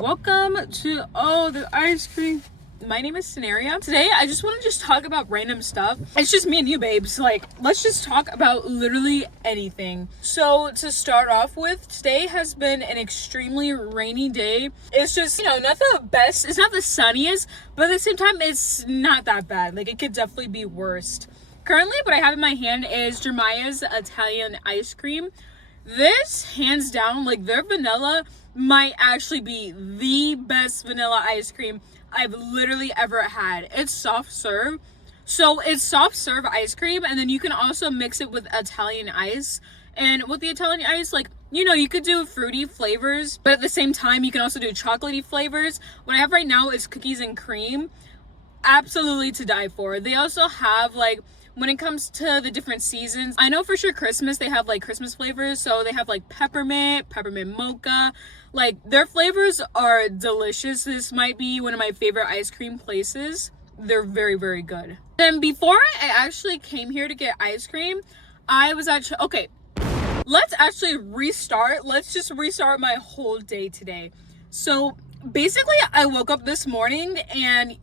welcome to the ice cream. My name is Scenario. Today I just want to talk about random stuff. It's just me and you, babes. Like, let's just talk about literally anything. So to start off with, today has been an extremely rainy day. It's just, not the best. It's not the sunniest, but at the same time it's not that bad. Like, it could definitely be worse. Currently what I have in my hand is Jeremiah's Italian ice cream. This, hands down, like, their vanilla might actually be the best vanilla ice cream I've literally ever had. It's soft serve. So it's soft serve ice cream, and then you can also mix it with Italian ice. And with the Italian ice, like, you could do fruity flavors, but at the same time, you can also do chocolatey flavors. What I have right now is cookies and cream. Absolutely to die for. They also have, like, when it comes to the different seasons, I know for sure Christmas, they have like Christmas flavors. So they have like peppermint mocha. Like, their flavors are delicious. This might be one of my favorite ice cream places. They're very, very good. And before I actually came here to get ice cream, I was actually, okay, let's actually restart. Let's just restart my whole day today. So basically I woke up this morning, and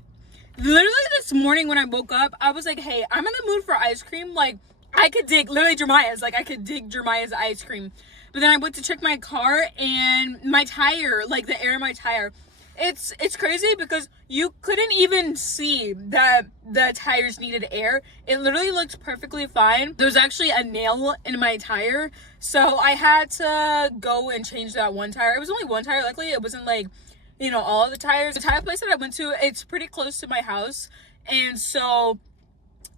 literally this morning when I woke up, I was like, hey, I'm in the mood for ice cream. Like, I could dig, literally Jeremiah's, like, I could dig Jeremiah's ice cream. But then I went to check my car, and my tire, like the air in my tire, it's crazy because you couldn't even see that the tires needed air. It literally looked perfectly fine. There was actually a nail in my tire, so I had to go and change that one tire. It was only one tire, luckily. It wasn't like, all of the tires. The tire place that I went to, it's pretty close to my house, and so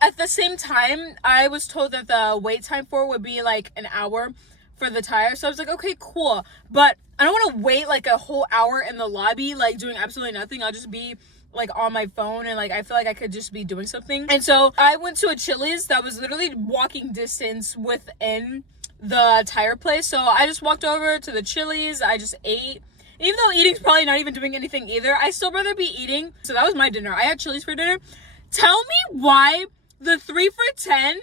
at the same time, I was told that the wait time for it would be like an hour for the tire. So I was like, okay, cool. But I don't want to wait like a whole hour in the lobby, like doing absolutely nothing. I'll just be like on my phone, and like I feel like I could just be doing something. And so I went to a Chili's that was literally walking distance within the tire place. So I just walked over to the Chili's. I just ate. Even though eating's probably not even doing anything either, I still rather be eating. So that was my dinner. I had Chili's for dinner. Tell me why the 3 for $10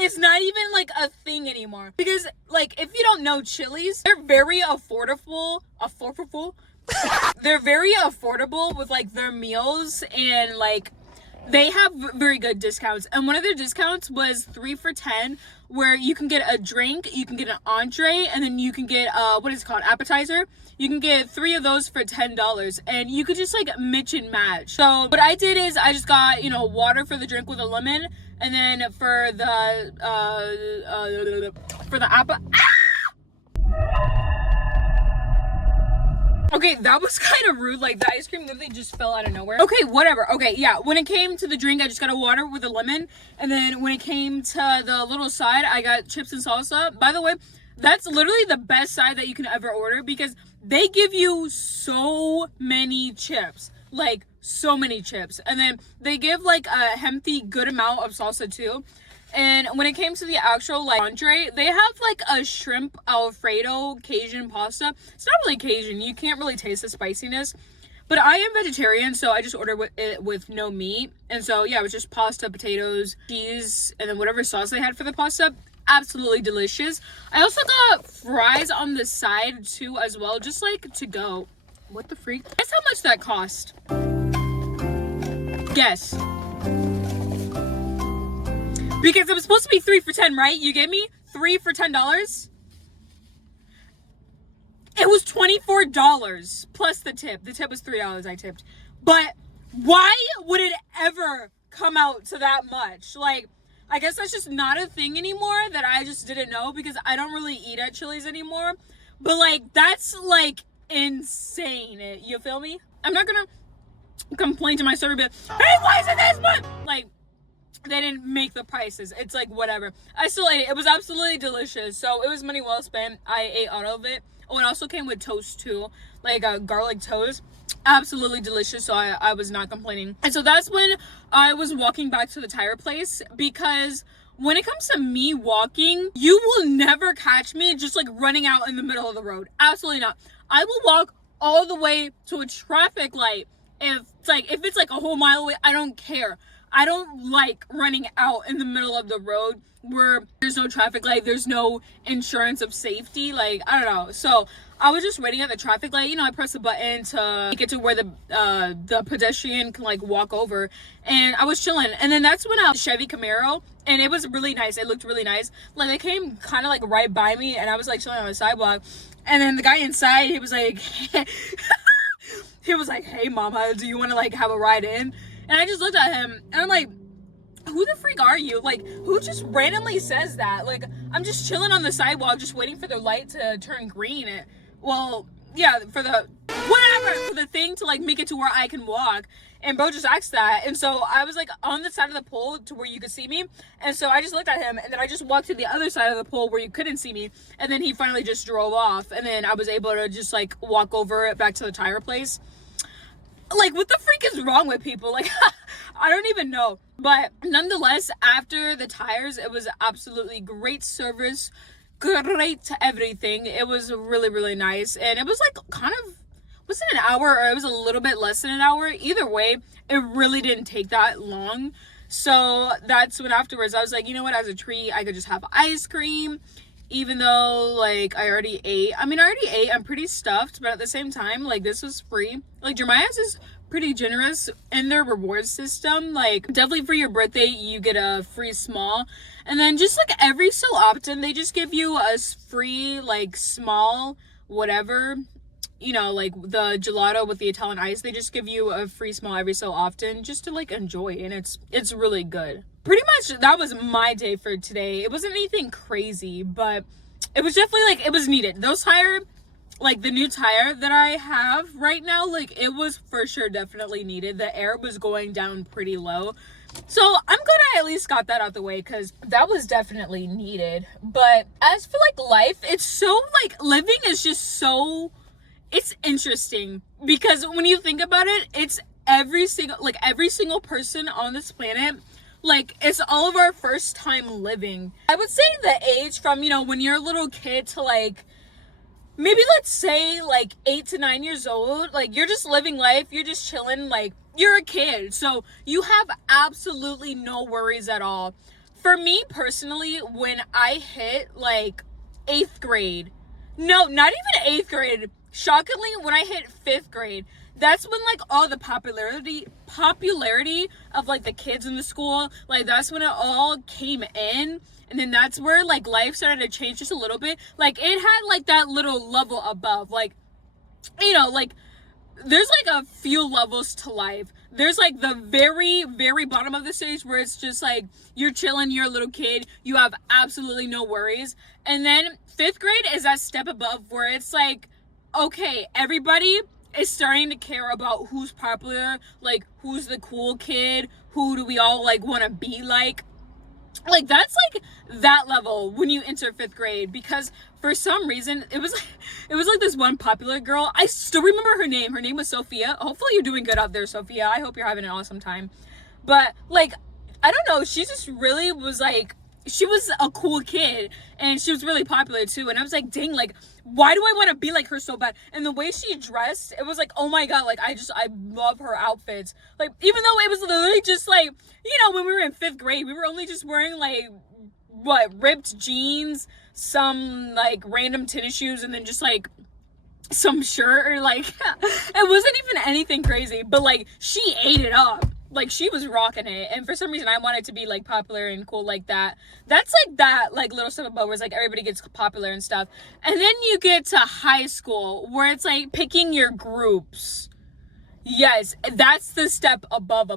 is not even like a thing anymore. Because, like, if you don't know Chili's, they're very affordable. They're very affordable with like their meals, and like they have very good discounts. And one of their discounts was 3 for $10, where you can get a drink, you can get an entree, and then you can get what is it called, appetizer. You can get 3 of those for $10, and you could just like mix and match. So what I did is I just got, water for the drink with a lemon, and then for the apple. Okay, that was kind of rude. Like, the ice cream literally just fell out of nowhere. Okay, whatever. Okay, yeah. When it came to the drink, I just got a water with a lemon. And then when it came to the little side, I got chips and salsa. By the way, that's literally the best side that you can ever order, because they give you so many chips. Like, so many chips. And then they give like a healthy good amount of salsa too. And when it came to the actual like entree, they have like a shrimp Alfredo Cajun pasta. It's not really Cajun. You can't really taste the spiciness. But I am vegetarian, so I just ordered it with no meat. And so, yeah, it was just pasta, potatoes, cheese, and then whatever sauce they had for the pasta. Absolutely delicious. I also got fries on the side too as well, just like to go. What the freak? Guess how much that cost? Guess. Because it was supposed to be 3 for $10, right? You gave me 3 for $10. It was $24 plus the tip. The tip was $3 I tipped. But why would it ever come out to that much? Like, I guess that's just not a thing anymore that I just didn't know, because I don't really eat at Chili's anymore. But like, that's like insane. You feel me? I'm not gonna complain to my server, but hey, why is it this much? Like, they didn't make the prices. It's like, whatever. I still ate it. It was absolutely delicious. So it was money well spent. I ate all of it. Oh, it also came with toast too, like garlic toast. Absolutely delicious. So I was not complaining. And so that's when I was walking back to the tire place, because when it comes to me walking, you will never catch me just like running out in the middle of the road. Absolutely not. I will walk all the way to a traffic light. If it's like a whole mile away, I don't care. I don't like running out in the middle of the road where there's no traffic light, there's no insurance of safety. Like, I don't know. So I was just waiting at the traffic light. You know, I pressed the button to get to where the pedestrian can like walk over, and I was chilling. And then that's when a Chevy Camaro, and it was really nice. It looked really nice. Like, they came kind of like right by me, and I was like chilling on the sidewalk. And then the guy inside, he was like, he was like, "Hey, mama, do you want to like have a ride in?" And I just looked at him, and I'm like, who the freak are you? Like, who just randomly says that? Like, I'm just chilling on the sidewalk, just waiting for the light to turn green. Well, yeah, for the thing to like make it to where I can walk. And bro just asked that. And so I was like on the side of the pole to where you could see me. And so I just looked at him, and then I just walked to the other side of the pole where you couldn't see me. And then he finally just drove off. And then I was able to just like walk over it back to the tire place. Like, what the freak is wrong with people? Like, I don't even know. But nonetheless, after the tires, it was absolutely great service, great everything. It was really, really nice. And it was like kind of, was it an hour or it was a little bit less than an hour? Either way, it really didn't take that long. So that's when afterwards I was like, you know what, as a treat, I could just have ice cream. Even though, like, I already ate. I mean, I already ate. I'm pretty stuffed. But at the same time, like, this was free. Like, Jeremiah's is pretty generous in their reward system. Like, definitely for your birthday, you get a free small. And then just, like, every so often, they just give you a free, like, small whatever. You know, like, the gelato with the Italian ice. They just give you a free small every so often just to, like, enjoy. And it's really good. Pretty much that was my day for today. It wasn't anything crazy, but it was definitely like, it was needed. Those tire, like the new tire that I have right now, like it was for sure definitely needed. The air was going down pretty low. So I'm glad I at least got that out the way, because that was definitely needed. But as for like life, it's so like living is just so, it's interesting, because when you think about it, it's every single person on this planet. Like, it's all of our first time living. I would say the age from, you know, when you're a little kid to, like, maybe let's say, like, 8 to 9 years old. Like, you're just living life. You're just chilling. Like, you're a kid. So, you have absolutely no worries at all. For me, personally, when I hit, like, 8th grade. No, not even 8th grade. Shockingly, when I hit 5th grade, that's when like all the popularity of like the kids in the school, like that's when it all came in. And then that's where like life started to change just a little bit. Like it had like that little level above, like, you know, like there's like a few levels to life. There's like the very, very bottom of the stage where it's just like you're chilling, you're a little kid, you have absolutely no worries. And then 5th grade is that step above where it's like, okay, everybody is starting to care about who's popular, like who's the cool kid, who do we all like want to be like. Like that's like that level when you enter 5th grade, because for some reason it was like this one popular girl. I still remember her name. Her name was Sophia. Hopefully you're doing good out there, Sophia. I hope you're having an awesome time. But like, I don't know, she just really was like, she was a cool kid and she was really popular too. And I was like, dang, like, why do I want to be like her so bad? And the way she dressed, it was like, oh my God, like, I love her outfits. Like, even though it was literally just like, you know, when we were in 5th grade, we were only just wearing like, ripped jeans, some like random tennis shoes, and then just like some shirt, or like, it wasn't even anything crazy, but like, she ate it up. Like, she was rocking it. And for some reason, I wanted to be, like, popular and cool like that. That's, like, that, like, little step above where it's, like, everybody gets popular and stuff. And then you get to high school where it's, like, picking your groups. Yes, that's the step above.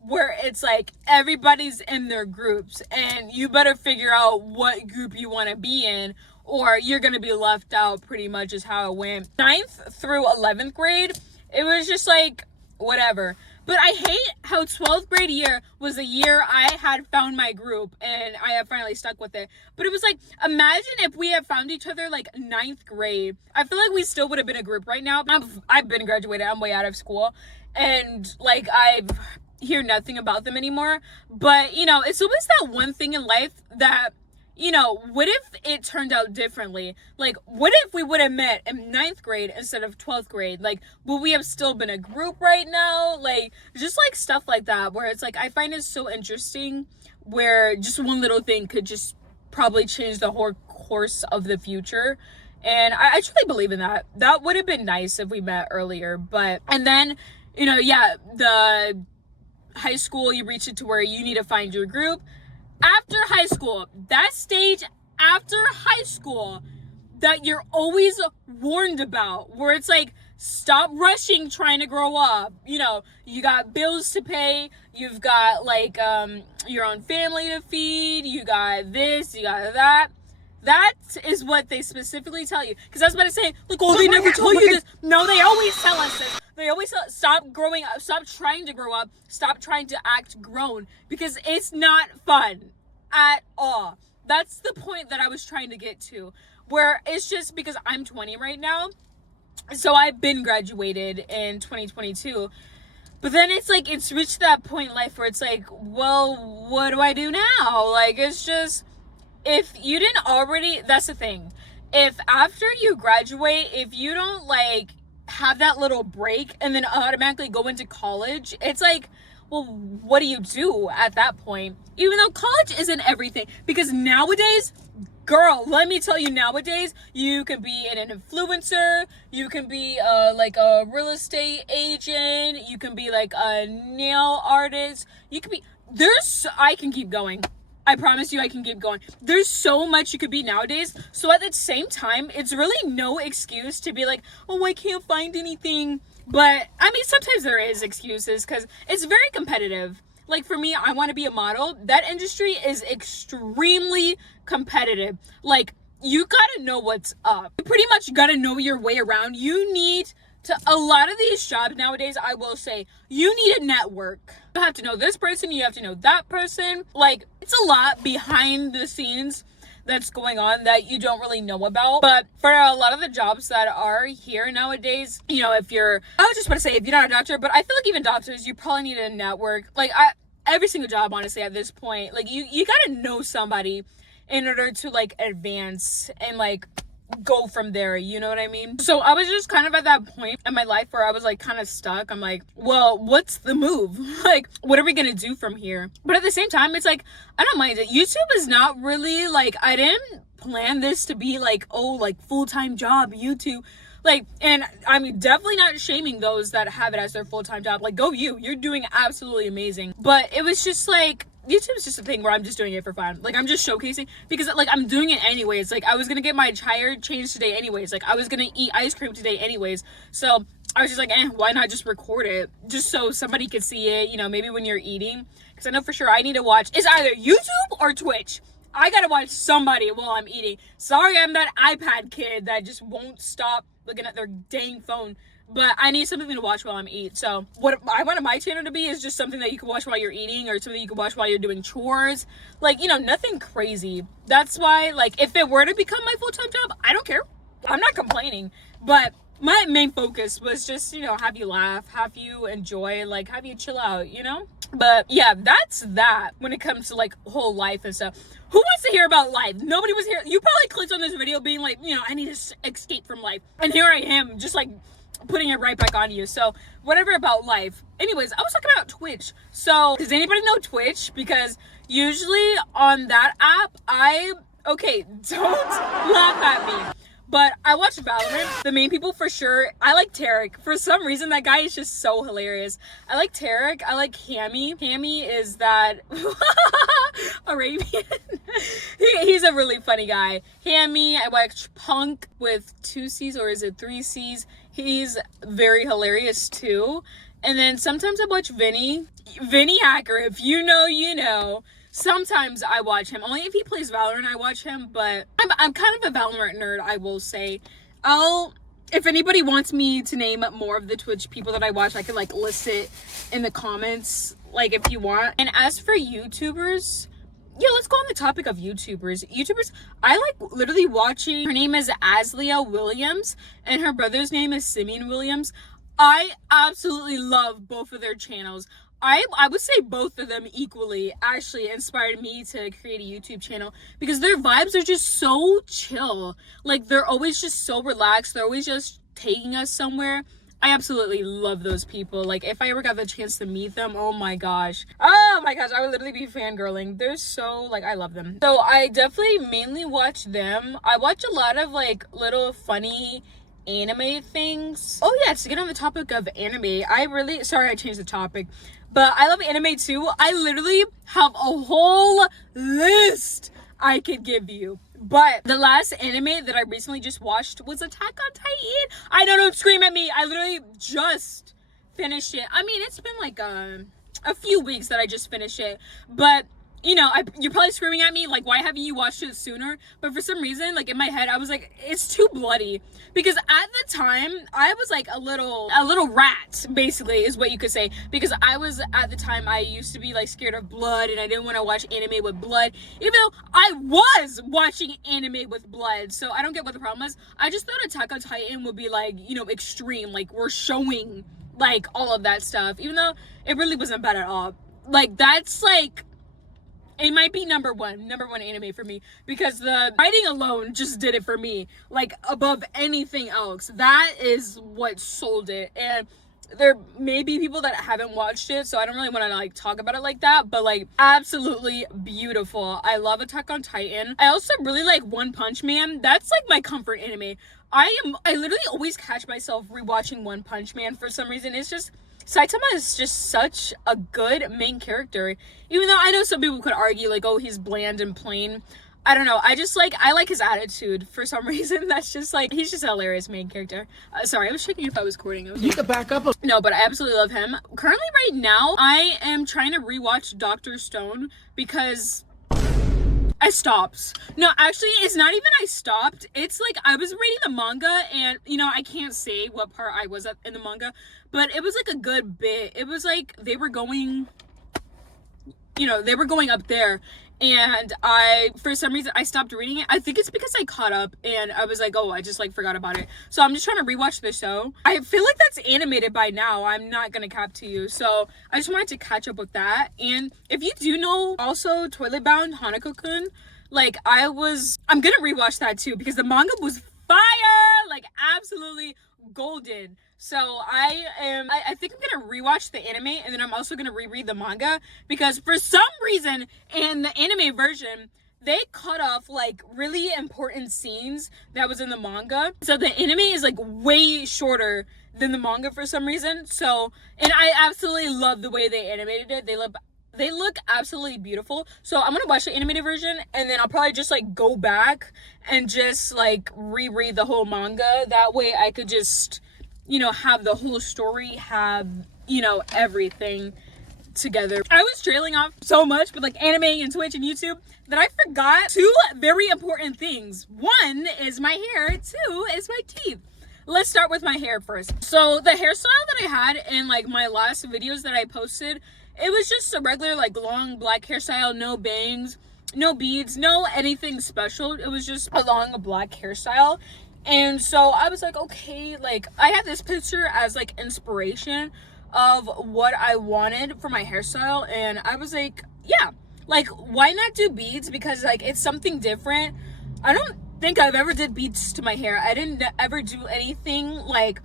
Where it's, like, everybody's in their groups. And you better figure out what group you want to be in, or you're going to be left out, pretty much is how it went. 9th through 11th grade, it was just, like, whatever. But I hate how 12th grade year was the year I had found my group and I have finally stuck with it. But it was like, imagine if we had found each other like 9th grade. I feel like we still would have been a group right now. I've been graduated. I'm way out of school. And like, I hear nothing about them anymore. But, you know, it's always that one thing in life that you know, what if it turned out differently? Like, what if we would have met in 9th grade instead of 12th grade? Like, would we have still been a group right now? Like, just like stuff like that, where it's like, I find it so interesting where just one little thing could just probably change the whole course of the future. And I truly believe in that. That would have been nice if we met earlier. But, and then, you know, yeah, the high school, you reach it to where you need to find your group. After high school, that stage after high school that you're always warned about, where it's like, stop rushing trying to grow up. You know, you got bills to pay, you've got like your own family to feed, you got this, you got that. That is what they specifically tell you. Because I was about to say, like, oh, they never tell you this. No, they always tell us this. They always tell, stop growing up, stop trying to grow up, stop trying to act grown, because it's not fun at all. That's the point that I was trying to get to, where it's just because I'm 20 right now, so I've been graduated in 2022, but then it's like, it's reached that point in life where it's like, well, what do I do now? Like, it's just, if you didn't already, that's the thing, if after you graduate, if you don't like have that little break and then automatically go into college, it's like, well, what do you do at that point? Even though college isn't everything, because nowadays, girl, let me tell you, nowadays you can be an influencer, you can be like a real estate agent, you can be like a nail artist, you can be, I can keep going. I promise you I can keep going. There's so much you could be nowadays. So at the same time, it's really no excuse to be like, oh, I can't find anything. But I mean, sometimes there is excuses because it's very competitive. Like for me, I want to be a model. That industry is extremely competitive. Like, you gotta know what's up. You pretty much gotta know your way around. You need to, a lot of these jobs nowadays, I will say, you need a network. You have to know this person, you have to know that person. Like, it's a lot behind the scenes that's going on that you don't really know about. But for a lot of the jobs that are here nowadays, you know, if you're, I was just about to say, if you're not a doctor, but I feel like even doctors, you probably need a network. Like, every single job, honestly, at this point, like, you gotta know somebody in order to, like, advance and, like, go from there, you know what I mean? So I was just kind of at that point in my life where I was like kind of stuck. I'm like, well, what's the move? Like, what are we gonna do from here? But at the same time, it's like, I don't mind it. YouTube is not really like, I didn't plan this to be like, oh, like full-time job YouTube. Like, and I'm definitely not shaming those that have it as their full-time job. Like, go you, you're doing absolutely amazing. But it was just like, YouTube is just a thing where I'm just doing it for fun. Like, I'm just showcasing because, like, I'm doing it anyways. Like, I was gonna get my tire changed today anyways. Like, I was gonna eat ice cream today anyways. So I was just like, why not just record it? Just so somebody could see it, you know, maybe when you're eating. Because I know for sure I need to watch, it's either YouTube or Twitch. I gotta watch somebody while I'm eating. Sorry, I'm that iPad kid that just won't stop looking at their dang phone. But I need something to watch while I'm eating. So what I wanted my channel to be is just something that you can watch while you're eating, or something you can watch while you're doing chores. Like, you know, nothing crazy. That's why, like, if it were to become my full-time job, I don't care. I'm not complaining. But my main focus was just, you know, have you laugh, have you enjoy, like, have you chill out, you know? But yeah, that's that when it comes to like whole life and stuff. Who wants to hear about life? Nobody was here. You probably clicked on this video being like, you know, I need to escape from life. And here I am, just like putting it right back on you. So whatever about life. Anyways, I was talking about Twitch. So does anybody know Twitch? Because usually on that app, okay, don't laugh at me, but I watch Valorant. The main people for sure. I like Tarek. For some reason, that guy is just so hilarious. I like Tarek. I like Hammy. Hammy is that Arabian. He's a really funny guy. Hammy. I watch Punk with 2 C's, or is it 3 C's? He's very hilarious too. And then sometimes I watch Vinny Hacker. If you know, you know. Sometimes I watch him. Only if he plays Valorant I watch him, but I'm kind of a Valorant nerd, I will say. If anybody wants me to name more of the Twitch people that I watch, I could like list it in the comments, like if you want. And as for YouTubers, yeah, let's go on the topic of YouTubers. I like literally watching, her name is Aslia Williams, and her brother's name is Simeon Williams. I absolutely love both of their channels. I would say both of them equally actually inspired me to create a YouTube channel because their vibes are just so chill. Like, they're always just so relaxed. They're always just taking us somewhere. I absolutely love those people. Like, if I ever got the chance to meet them, oh my gosh, I would literally be fangirling. They're so, like, I love them. So I definitely mainly watch them. I watch a lot of like little funny anime things. Oh yeah, to get on the topic of anime, sorry I changed the topic, but I love anime too. I literally have a whole list I could give you. But the last anime that I recently just watched was Attack on Titan. I know, don't scream at me. I literally just finished it. I mean, it's been like a few weeks that I just finished it. But, you know, you're probably screaming at me, like, why haven't you watched it sooner? But for some reason, like, in my head, I was like, it's too bloody. Because at the time, I was like a little rat, basically, is what you could say. Because at the time, I used to be like scared of blood, and I didn't want to watch anime with blood, even though I was watching anime with blood. So I don't get what the problem is. I just thought Attack on Titan would be like, you know, extreme, like we're showing like all of that stuff, even though it really wasn't bad at all. Like, that's like, it might be number one anime for me, because the writing alone just did it for me, like, above anything else. That is what sold it. And there may be people that haven't watched it, so I don't really want to like talk about it like that, but like, absolutely beautiful. I love Attack on Titan. I also really like One Punch Man. That's like my comfort anime. I literally always catch myself rewatching One Punch Man for some reason. It's just, Saitama is just such a good main character. Even though I know some people could argue like, oh, he's bland and plain. I don't know. I like his attitude for some reason. That's just like, he's just a hilarious main character. Sorry, I was checking if I was recording. You need to back up. No, but I absolutely love him. Currently right now, I am trying to rewatch Dr. Stone because I stopped. No, actually, it's not even I stopped. It's like I was reading the manga, and, you know, I can't say what part I was at in the manga, but it was like a good bit. It was like they were going, you know, they were going up there, and for some reason, I stopped reading it. I think it's because I caught up, and I was like, oh, I just like forgot about it. So I'm just trying to rewatch the show. I feel like that's animated by now. I'm not gonna cap to you. So I just wanted to catch up with that. And if you do know also Toilet Bound Hanako-kun, like, I'm gonna rewatch that too, because the manga was fire, like absolutely golden. So I think I'm gonna rewatch the anime, and then I'm also gonna reread the manga, because for some reason in the anime version they cut off like really important scenes that was in the manga. So the anime is like way shorter than the manga for some reason. So, and I absolutely love the way they animated it. They look absolutely beautiful. So I'm gonna watch the animated version, and then I'll probably just like go back and just like reread the whole manga. That way I could just, you know, have the whole story, have, you know, everything together. I was trailing off so much with like anime and Twitch and YouTube that I forgot two very important things. One is my hair, two is my teeth. Let's start with my hair first. So the hairstyle that I had in like my last videos that I posted, it was just a regular like long black hairstyle, no bangs, no beads, no anything special. It was just a long black hairstyle. And so I was like, okay, like I had this picture as like inspiration of what I wanted for my hairstyle, and I was like, yeah, like why not do beads, because like it's something different. I don't think I've ever did beads to my hair. I didn't ever do anything like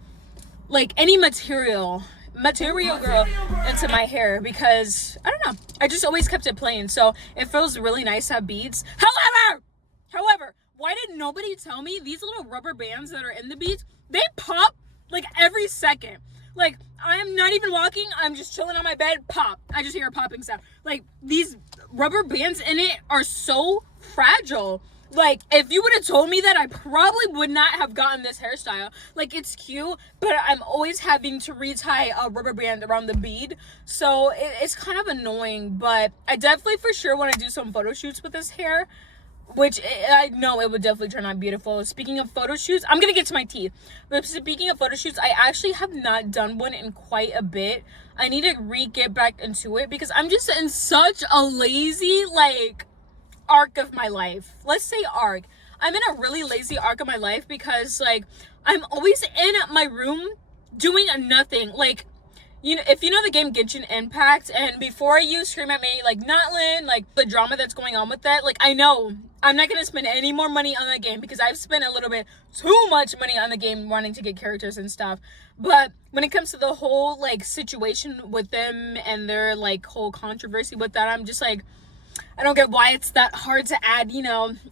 any material girl into my hair, because I don't know, I just always kept it plain. So it feels really nice to have beads. However, why did nobody tell me these little rubber bands that are in the beads, they pop like every second? Like, I'm not even walking, I'm just chilling on my bed, pop. I just hear a popping sound. Like, these rubber bands in it are so fragile. Like, if you would have told me that, I probably would not have gotten this hairstyle. Like, it's cute, but I'm always having to retie a rubber band around the bead. So it's kind of annoying, but I definitely for sure want to do some photo shoots with this hair, which I know it would definitely turn out beautiful. Speaking of photo shoots, I'm gonna get to my teeth. But speaking of photo shoots, I actually have not done one in quite a bit. I need to get back into it, because I'm just in such a lazy, like, arc of my life. Let's say arc. I'm in a really lazy arc of my life, because, like, I'm always in my room doing nothing. Like, if you know the game Genshin Impact, and before you scream at me like Notlin, like the drama that's going on with that, like I know I'm not gonna spend any more money on that game because I've spent a little bit too much money on the game wanting to get characters and stuff. But when it comes to the whole like situation with them and their like whole controversy with that, I'm just like, I don't get why it's that hard to add,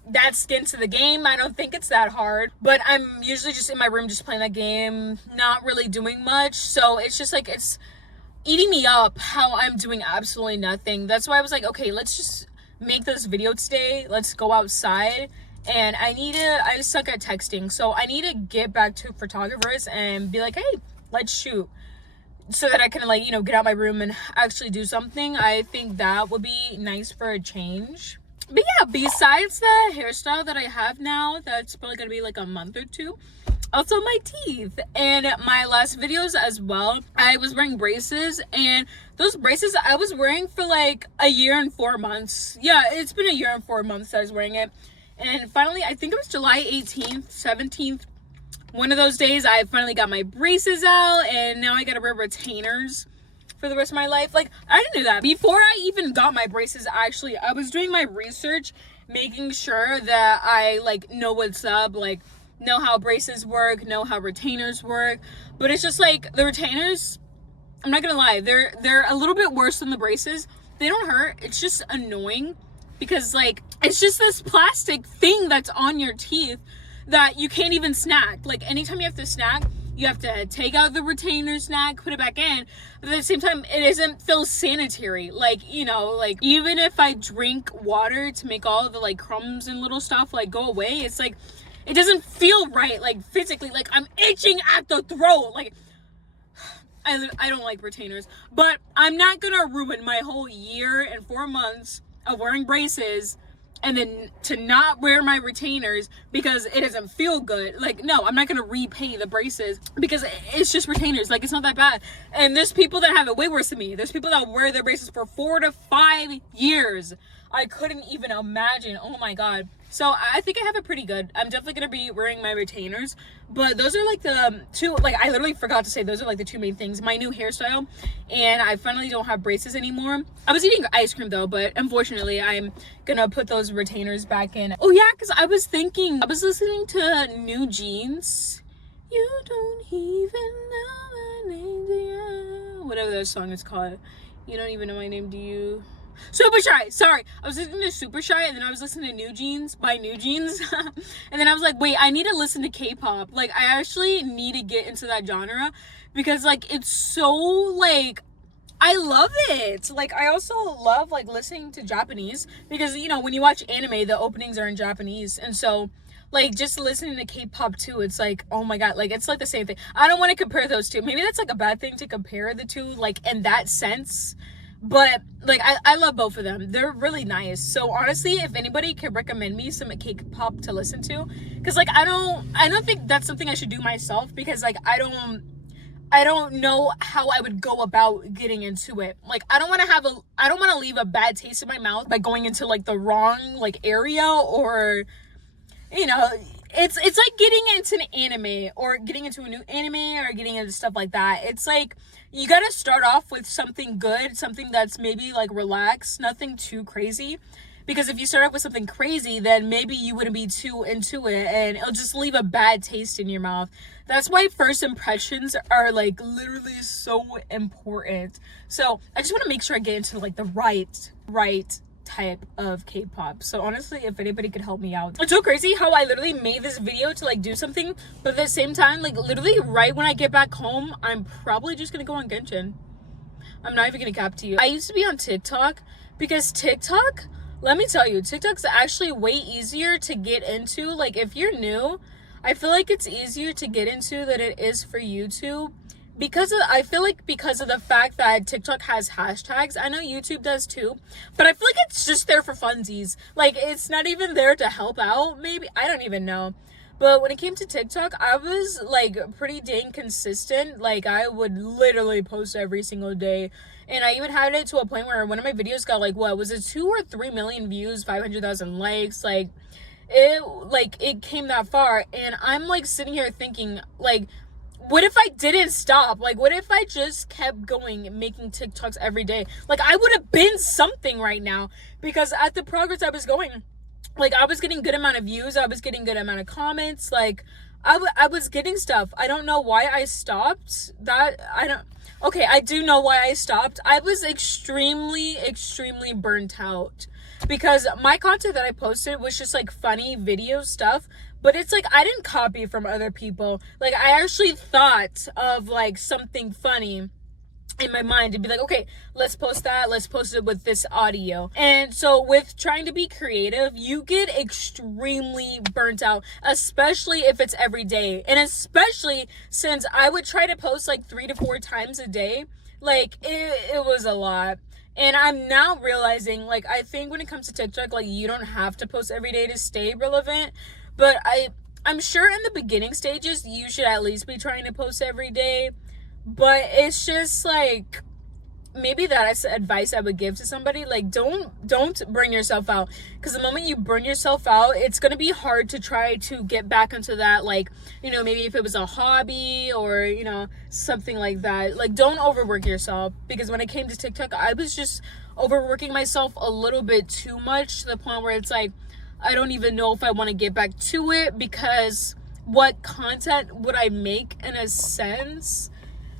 that skin to the game. I don't think it's that hard. But I'm usually just in my room just playing that game, not really doing much. So it's just like, it's eating me up how I'm doing absolutely nothing. That's why I was like, okay, let's just make this video today. Let's go outside. And I suck at texting. So I need to get back to photographers and be like, hey, let's shoot. So that I can like, get out my room and actually do something. I think that would be nice for a change. But yeah, besides the hairstyle that I have now, that's probably gonna be like a month or two. Also my teeth and my last videos as well. I was wearing braces, and those braces I was wearing for like a year and 4 months. Yeah, it's been a year and 4 months that I was wearing it. And finally, I think it was July 18th, 17th. One of those days, I finally got my braces out, and now I gotta wear retainers for the rest of my life. Like, I didn't know that. Before I even got my braces, actually, I was doing my research, making sure that I, like, know what's up, like, know how braces work, know how retainers work. But it's just, like, the retainers, I'm not gonna lie, they're a little bit worse than the braces. They don't hurt. It's just annoying because, like, it's just this plastic thing that's on your teeth that you can't even snack. Like, anytime you have to snack, you have to take out the retainer snack, put it back in, but at the same time, it doesn't feel sanitary. Like, like, even if I drink water to make all of the, like, crumbs and little stuff, like, go away, it's like, it doesn't feel right, like, physically. Like, I'm itching at the throat. Like, I don't like retainers, but I'm not gonna ruin my whole year and 4 months of wearing braces and then to not wear my retainers because it doesn't feel good. Like, no, I'm not gonna repay the braces because it's just retainers. Like, it's not that bad. And there's people that have it way worse than me. There's people that wear their braces for 4 to 5 years. I couldn't even imagine. Oh my God. So I think I have it pretty good. I'm definitely gonna be wearing my retainers, but those are like the two, like, I literally forgot to say, those are like the two main things. My new hairstyle, and I finally don't have braces anymore. I was eating ice cream though, but unfortunately I'm gonna put those retainers back in. Oh yeah, because I was listening to New Jeans. You don't even know my name, do you? Whatever that song is called. You don't even know my name, do you? Super Shy. Sorry, I was listening to Super Shy, and then I was listening to New Jeans by New Jeans. And then I was like, wait, I need to listen to K-pop. Like, I actually need to get into that genre because, like, it's so, like, I love it. Like, I also love, like, listening to Japanese because, when you watch anime, the openings are in Japanese. And so, like, just listening to K-pop too, it's like, oh my God, like, it's like the same thing. I don't want to compare those two. Maybe that's like a bad thing to compare the two, like, in that sense. But, like, I love both of them. They're really nice. So, honestly, if anybody could recommend me some K-pop to listen to, because, like, I don't think that's something I should do myself because, like, I don't know how I would go about getting into it. Like, I don't want to leave a bad taste in my mouth by going into, like, the wrong, like, area, or, it's like getting into an anime or getting into a new anime or getting into stuff like that. It's like, you gotta start off with something good, something that's maybe like relaxed, nothing too crazy. Because if you start off with something crazy, then maybe you wouldn't be too into it and it'll just leave a bad taste in your mouth. That's why first impressions are like literally so important. So I just want to make sure I get into like the right type of K-pop. So honestly, if anybody could help me out. It's so crazy how I literally made this video to like do something, but at the same time, like literally right when I get back home, I'm probably just gonna go on Genshin. I'm not even gonna cap to you. I used to be on TikTok because TikTok, let me tell you, TikTok's actually way easier to get into. Like, if you're new, I feel like it's easier to get into than it is for YouTube. I feel like because of the fact that TikTok has hashtags. I know YouTube does too, but I feel like it's just there for funsies. Like, it's not even there to help out, maybe. I don't even know. But when it came to TikTok, I was like pretty dang consistent. Like, I would literally post every single day. And I even had it to a point where one of my videos got like, what was it, 2 or 3 million views, 500,000 likes. Like, it came that far. And I'm like sitting here thinking, like, What if I didn't stop? Like, what if I just kept going and making TikToks every day? Like, I would have been something right now, because at the progress I was going, like, I was getting good amount of views, I was getting good amount of comments, like, I was getting stuff. I don't know why I stopped. Okay, I do know why I stopped. I was extremely burnt out, because my content that I posted was just like funny video stuff, but it's like I didn't copy from other people. Like, I actually thought of like something funny in my mind and be like, okay, let's post that, let's post it with this audio. And so with trying to be creative, you get extremely burnt out, especially if it's every day, and especially since I would try to post like 3 to 4 times a day. Like, it was a lot. And I'm now realizing, like, I think when it comes to TikTok, like, you don't have to post every day to stay relevant, but I'm sure in the beginning stages you should at least be trying to post every day. But it's just like, maybe that's advice I would give to somebody. Like, don't burn yourself out, because the moment you burn yourself out, it's going to be hard to try to get back into that. Like, you know, maybe if it was a hobby or, you know, something like that. Like, don't overwork yourself, because when it came to TikTok, I was just overworking myself a little bit too much, to the point where it's like, I don't even know if I want to get back to it, because what content would I make in a sense?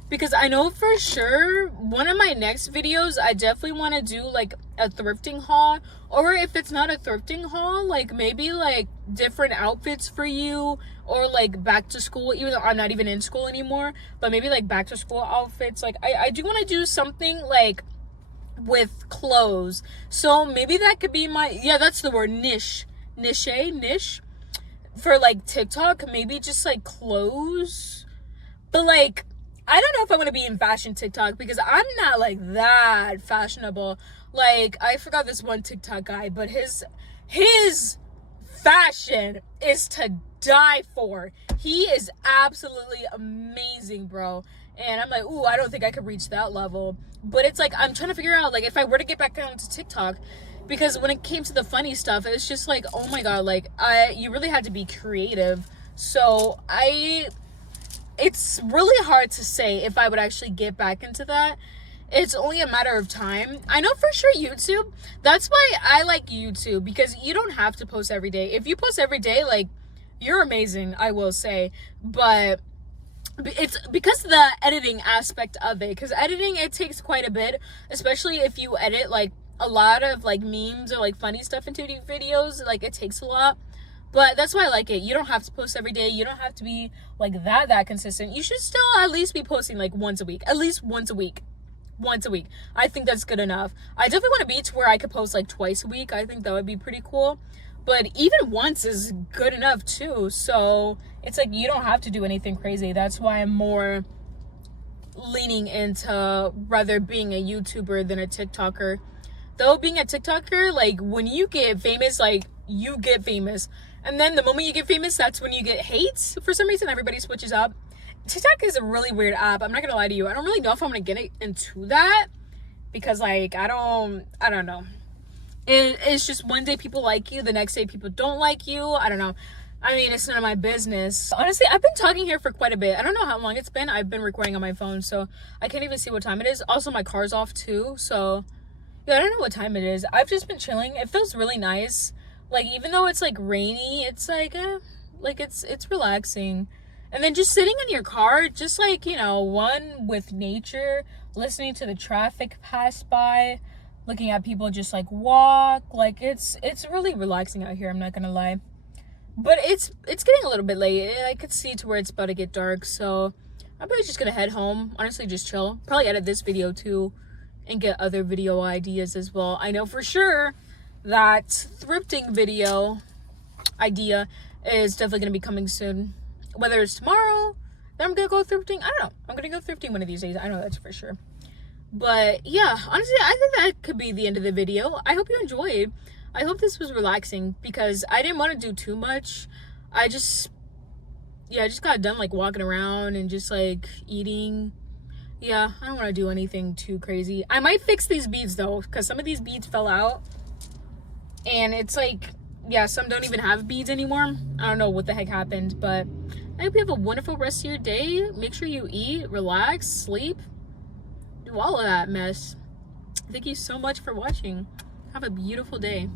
Because I know for sure one of my next videos, I definitely want to do like a thrifting haul, or if it's not a thrifting haul, like maybe like different outfits for you, or like back to school, even though I'm not even in school anymore, but maybe like back to school outfits. Like, I do want to do something like with clothes. So maybe that could be my, yeah, that's the word, niche for like TikTok. Maybe just like clothes, but like, I don't know if I want to be in fashion TikTok, because I'm not like that fashionable. Like, I forgot this one TikTok guy, but his fashion is to die for. He is absolutely amazing, bro. And I'm like, ooh, I don't think I could reach that level. But it's like, I'm trying to figure out, like, if I were to get back onto TikTok, because when it came to the funny stuff, it's just like, oh my God, like, you really had to be creative. So it's really hard to say if I would actually get back into that. It's only a matter of time. I know for sure YouTube. That's why I like YouTube, because you don't have to post every day. If you post every day, like, you're amazing, I will say. But it's because of the editing aspect of it. Because editing, it takes quite a bit, especially if you edit like a lot of like memes or like funny stuff into videos. Like, it takes a lot. But that's why I like it. You don't have to post every day. You don't have to be like that consistent. You should still at least be posting like once a week. At least once a week. Once a week. I think that's good enough. I definitely want to be to where I could post like twice a week. I think that would be pretty cool. But even once is good enough too. So it's like, you don't have to do anything crazy. That's why I'm more leaning into rather being a YouTuber than a TikToker. Though being a TikToker, like, when you get famous, like, you get famous. And then the moment you get famous, that's when you get hate. For some reason, everybody switches up. TikTok is a really weird app. I'm not gonna lie to you. I don't really know if I'm gonna get into that, because like, I don't know. It's just one day people like you, the next day people don't like you. I don't know. I mean, it's none of my business. Honestly, I've been talking here for quite a bit. I don't know how long it's been. I've been recording on my phone, so I can't even see what time it is. Also, my car's off too, so yeah, I don't know what time it is. I've just been chilling. It feels really nice. Like, even though it's like rainy, it's like it's relaxing. And then just sitting in your car, just like, you know, one with nature, listening to the traffic pass by, looking at people just like walk, like it's really relaxing out here, I'm not gonna lie. But it's getting a little bit late. I could see to where it's about to get dark, so I'm probably just gonna head home. Honestly, just chill. Probably edit this video too and get other video ideas as well. I know for sure that thrifting video idea is definitely going to be coming soon. Whether it's tomorrow, then I'm going to go thrifting. I don't know. I'm going to go thrifting one of these days. I know that's for sure. But yeah, honestly, I think that could be the end of the video. I hope you enjoyed. I hope this was relaxing, because I didn't want to do too much. I just got done like walking around and just like eating. Yeah, I don't want to do anything too crazy. I might fix these beads though, because some of these beads fell out. And it's like, yeah, some don't even have beads anymore. I don't know what the heck happened, but I hope you have a wonderful rest of your day. Make sure you eat, relax, sleep, do all of that mess. Thank you so much for watching. Have a beautiful day.